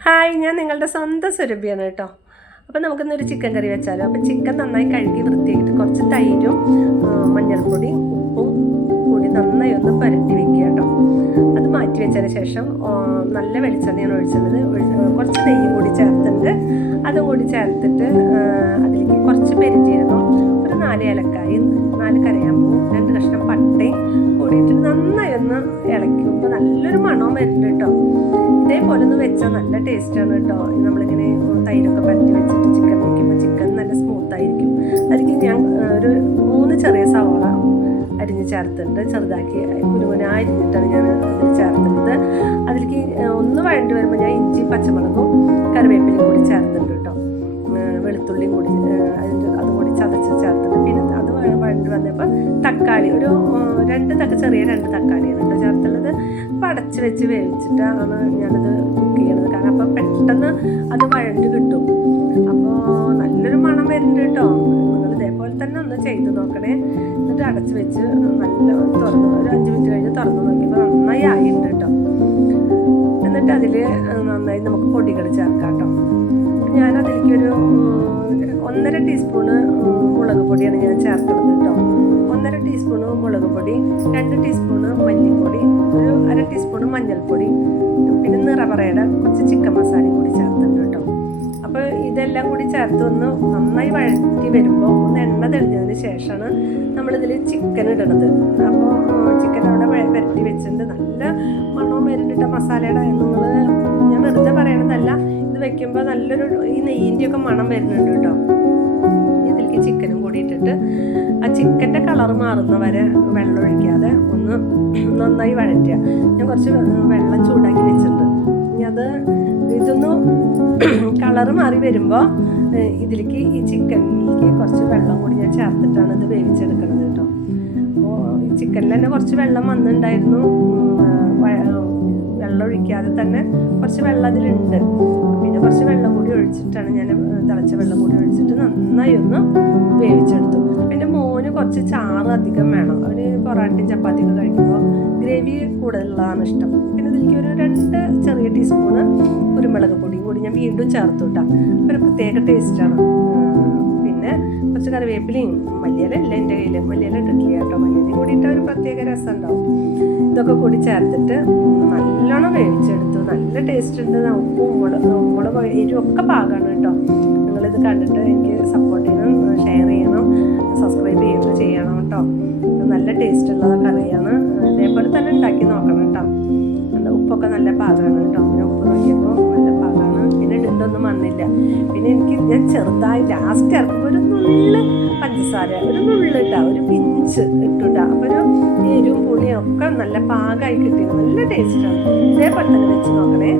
Hi ഞാൻ നിങ്ങളുടെ സ്വന്തം സുരഭിയാണ് കേട്ടോ. അപ്പോൾ നമുക്കിന്നൊരു ചിക്കൻ കറി വെച്ചാലോ? അപ്പോൾ ചിക്കൻ നന്നായി കഴുകി വൃത്തിയാക്കിയിട്ട് കുറച്ച് തൈരും മഞ്ഞൾപ്പൊടിയും ഉപ്പും കൂടി നന്നായി ഒന്ന് പരത്തി വെക്കുക കേട്ടോ. അത് മാറ്റി വെച്ചതിന് ശേഷം നല്ല വെളിച്ചെണ്ണയാണ് ഒഴിച്ചത് ഒഴി- കുറച്ച് നെയ്യും കൂടി ചേർത്തിട്ട് അതും കൂടി ചേർത്തിട്ട് അതിലേക്ക് കുറച്ച് പെരിഞ്ചീരകം ഒരു നാല് ഏലക്കായി നാല് കറിയാമ്പൂ രണ്ട് കഷ്ണം പട്ടയും കൂടിയിട്ട് നന്നായി ഒന്ന് ഇളക്കി നല്ലൊരു മണവും വരുന്നുണ്ട് കേട്ടോ. ഒന്ന് വെച്ചാൽ നല്ല ടേസ്റ്റാണ് കേട്ടോ. നമ്മളിങ്ങനെ തൈരൊക്കെ പരത്തി വെച്ചിട്ട് ചിക്കൻ വയ്ക്കുമ്പോൾ ചിക്കൻ നല്ല സ്മൂത്ത് ആയിരിക്കും. അതിലേക്ക് ഞാൻ ഒരു മൂന്ന് ചെറിയ സവാള അരിഞ്ഞ് ചേർത്തിട്ടുണ്ട്. ചെറുതാക്കി കുരുമുന അരിഞ്ഞിട്ടാണ് ഞാൻ അതിൽ ചേർത്തിട്ട് അതിലേക്ക് ഒന്ന് വഴണ്ടി വരുമ്പോൾ ഞാൻ ഇഞ്ചി പച്ചമുളകും കറിവേപ്പിലയും കൂടി ചേർത്തിട്ടുണ്ട് കേട്ടോ. വെളുത്തുള്ളിയും കൂടി വഴണ്ടി വന്നപ്പോൾ തക്കാളി ഒരു രണ്ട് തക്ക ചെറിയ രണ്ട് തക്കാളിയാണ് കേട്ടോ ചേർത്തുള്ളത്. അപ്പം അടച്ച് വെച്ച് വേവിച്ചിട്ടാണ് ഞാനത് കുക്ക് ചെയ്യണത്. കാരണം അപ്പം പെട്ടെന്ന് അത് വഴണ്ട് കിട്ടും. അപ്പോൾ നല്ലൊരു മണം വരുന്നുണ്ട് കേട്ടോ. നിങ്ങൾ ഇതേപോലെ തന്നെ ഒന്ന് ചെയ്ത് നോക്കണേ. എന്നിട്ട് അടച്ച് വെച്ച് നല്ല തുറന്ന് ഒരു അഞ്ച് മിനിറ്റ് കഴിഞ്ഞ് തുറന്ന് നോക്കിയപ്പോൾ നന്നായി ആയിട്ടുണ്ട് കേട്ടോ. എന്നിട്ട് അതിൽ നന്നായി നമുക്ക് പൊടികൾ ചേർക്കാം കേട്ടോ. ഞാൻ പൊടിയാണ് ഞാൻ ചേർക്കുന്നത് കേട്ടോ ഒന്നര ടീസ്പൂണ് മുളക് പൊടി രണ്ട് ടീസ്പൂണ് മല്ലിപ്പൊടി ഒരു അര ടീസ്പൂണ് മഞ്ഞൾപ്പൊടി. പിന്നെ നിറപറയുടെ കുറച്ച് ചിക്കൻ മസാലയും കൂടി ചേർത്തിട്ടുണ്ട് കേട്ടോ അപ്പോൾ ഇതെല്ലാം കൂടി ചേർത്ത് ഒന്ന് നന്നായി വഴറ്റി വരുമ്പോൾ ഒന്ന് എണ്ണ തെളിഞ്ഞതിന് ശേഷമാണ് നമ്മളിതിൽ ചിക്കൻ ഇടണത്. അപ്പോൾ ചിക്കൻ അവിടെ വരട്ടി വെച്ചിട്ട് വെച്ചിട്ടുണ്ട്. നല്ല മണവും വരട്ടിട്ട മസാലയുടെ നിങ്ങൾ ഞാൻ വെറുതെ പറയണതല്ല. ഇത് വെക്കുമ്പോൾ നല്ലൊരു ഈ നെയ്യിന്റെയൊക്കെ മണം വരുന്നുണ്ട് കേട്ടോ ആ ചിക്കന്റെ കളർ മാറുന്ന വരെ വെള്ളം ഒഴിക്കാതെ ഒന്ന് നന്നായി വഴറ്റുക. ഞാൻ കുറച്ച് വെള്ളം ചൂടാക്കി വെച്ചിട്ടുണ്ട്. ഇനി അത് ഇതൊന്ന് കളർ മാറി വരുമ്പോൾ ഇതിലേക്ക് ഈ ചിക്കനിലേക്ക് കുറച്ച് വെള്ളം കൂടി ഞാൻ ചേർത്തിട്ടാണ് ഇത് വേവിച്ചെടുക്കുന്നത് കേട്ടോ. അപ്പോൾ ചിക്കനിൽ തന്നെ കുറച്ച് വെള്ളം വന്നിട്ടുണ്ടായിരുന്നു. വെള്ളം ഒഴിക്കാതെ തന്നെ കുറച്ച് വെള്ളം അതിലുണ്ട്. പിന്നെ കുറച്ച് വെള്ളം കൂടി ഒഴിച്ചിട്ടാണ് ഞാൻ തിളച്ച വെള്ളം കൂടി ഒഴിച്ചിട്ട് നന്നായി ഒന്ന് വേവിച്ചെടുത്തു. മോന് കുറച്ച് ചാറ് അധികം വേണം. അവന് പൊറാട്ടയും ചപ്പാത്തിയൊക്കെ കഴിക്കുമ്പോൾ ഗ്രേവി കൂടുതലുള്ളതാണ് ഇഷ്ടം. പിന്നെ ഇതിലേക്ക് ഒരു രണ്ട് ചെറിയ ടീസ്പൂണ് കുരുമുളക് പൊടിയും കൂടി ഞാൻ വീണ്ടും ചേർത്ത് വിട്ടാം ഒരു പ്രത്യേക ടേസ്റ്റാണ് പിന്നെ കുറച്ച് കറിവേപ്പിലയും മല്ലിയിലല്ല എന്റെ കയ്യിൽ മല്ലിയില ഇട്ടിട്ടില്ല കേട്ടോ. മല്ലിയിലും കൂടിയിട്ട് ഒരു പ്രത്യേക രസം ഉണ്ടാവും ഇതൊക്കെ കൂടി ചേർത്തിട്ട് നല്ലോണം വേവിച്ചെടുത്തു. നല്ല ടേസ്റ്റ് ഉണ്ട്. ഉപ്പും മുളക് മുളക് എരിവൊക്കെ പാകമാണ് കേട്ടോ. നിങ്ങളിത് കണ്ടിട്ട് എനിക്ക് സപ്പോർട്ട് ചെയ്യണം. ഉപ്പൊക്കെ നല്ല പാത്രങ്ങൾ കേട്ടോ ഞാൻ ഉപ്പ് നോക്കിയപ്പോൾ നല്ല പാത്രമാണ് പിന്നെ ഇടുന്നൊന്നും വന്നില്ല. പിന്നെ എനിക്ക് ഞാൻ ചെറുതായി ലാസ്റ്റ് ഇറക്കുമ്പോൾ ഒരു നുള്ള് പഞ്ചസാര ഒരു നുള്ള് ഇട്ടാ ഒരു പിഞ്ച് ഇട്ടുട്ട. അപ്പോൾ ഒരു എരിവും പുളിയും ഒക്കെ നല്ല പാകമായി കിട്ടി നല്ല ടേസ്റ്റാണ് ഇതേപോലെ തന്നെ വെച്ച് നോക്കണേ.